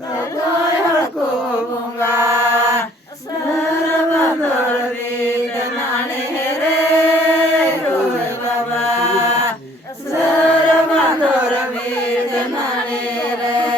तोय हळको मुंगा सर्व वीर नाणे रे रोय बाबा सर्व वीर नाणे रे